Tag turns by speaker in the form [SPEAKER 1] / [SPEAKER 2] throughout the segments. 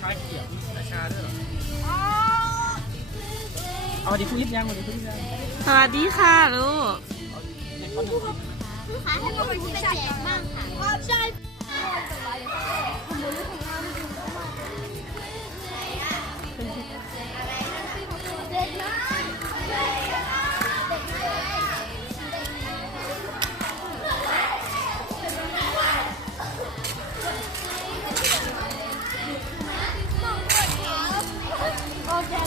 [SPEAKER 1] ชาเขียวมีแต่ชาด้วยเหรอเอาดีคุณยิบยังวันดีคุณยิบยัง
[SPEAKER 2] สวัสดีค่ะลูก
[SPEAKER 1] ในข้อหนึ่ง
[SPEAKER 3] ค่ะให้มันเป็นแจกบ้างค่ะใช่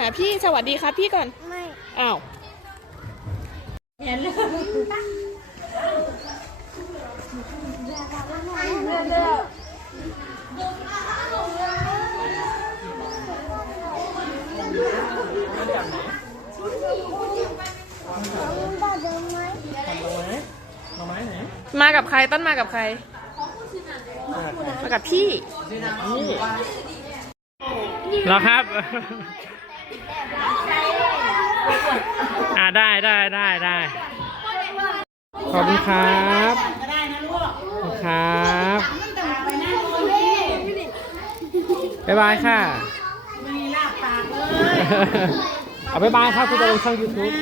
[SPEAKER 2] หาพี่สวัสดีครับพี่ก่อน
[SPEAKER 3] ไม่
[SPEAKER 2] อ้าว
[SPEAKER 3] บ้าเดิมไหม
[SPEAKER 1] ทำมาไหมมาไหมไหน
[SPEAKER 2] มากับใครต้นมากับใคร มากับพี่
[SPEAKER 1] นี่เหรอครับ อ่าได้ได้ได้ได้ขอบคุณครับขอบคุณครับบ๊ายบายค่ะเอาบ๊ายบายครับคุณจะลงช่อง YouTube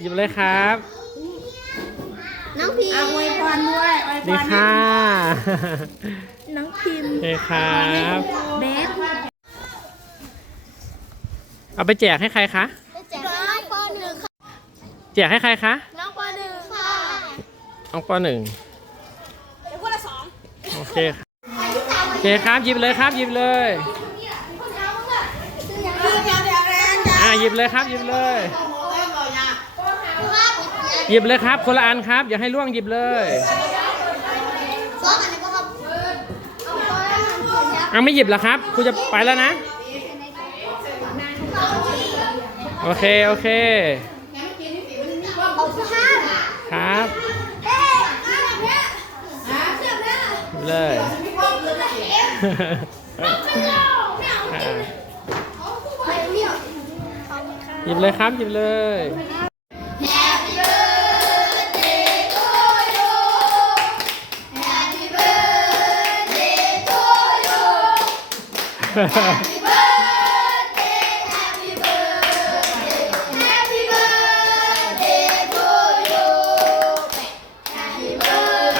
[SPEAKER 1] หยิบเลยครับ
[SPEAKER 3] น้องพี
[SPEAKER 4] อวยพรด้วยอวยพ
[SPEAKER 1] ดี
[SPEAKER 4] ร
[SPEAKER 1] ค่ะ
[SPEAKER 3] น้องพิม
[SPEAKER 1] โอเคครับ
[SPEAKER 4] เบส
[SPEAKER 1] เอาไปแจกให้ใครคะ
[SPEAKER 3] แจกน้องปหนึ่งค่ะ
[SPEAKER 1] แจกให้ใครคะ
[SPEAKER 3] น้องปหนึ่งค่ะ
[SPEAKER 1] น้องปหนึ่งเดี๋ยวคนละสองโอเคครับโอเคครับหยิบเลยครับหยิบเลยอ่าหยิบเลยครับหยิบเลย หยิบเลยครับคนละอันครับ อย่าให้ล่วงหยิบเลย
[SPEAKER 3] สองอันนี้ก็ครับ
[SPEAKER 1] เอาไม่หยิบเหรอครับครูจะไปแล้วนะ โอเค โอเค ครับ
[SPEAKER 3] เอ๊ะห้าเนี่ยเสียบ
[SPEAKER 1] หยิบเลย อ่า
[SPEAKER 3] ไม่เรียก
[SPEAKER 1] หยิบเลยครับหยิบเลย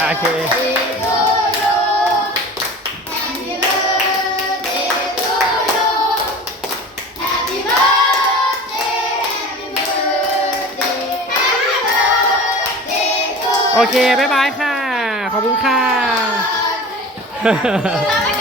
[SPEAKER 1] โอเคโอเค บ๊ายบายค่ะ ขอบคุณค่ะ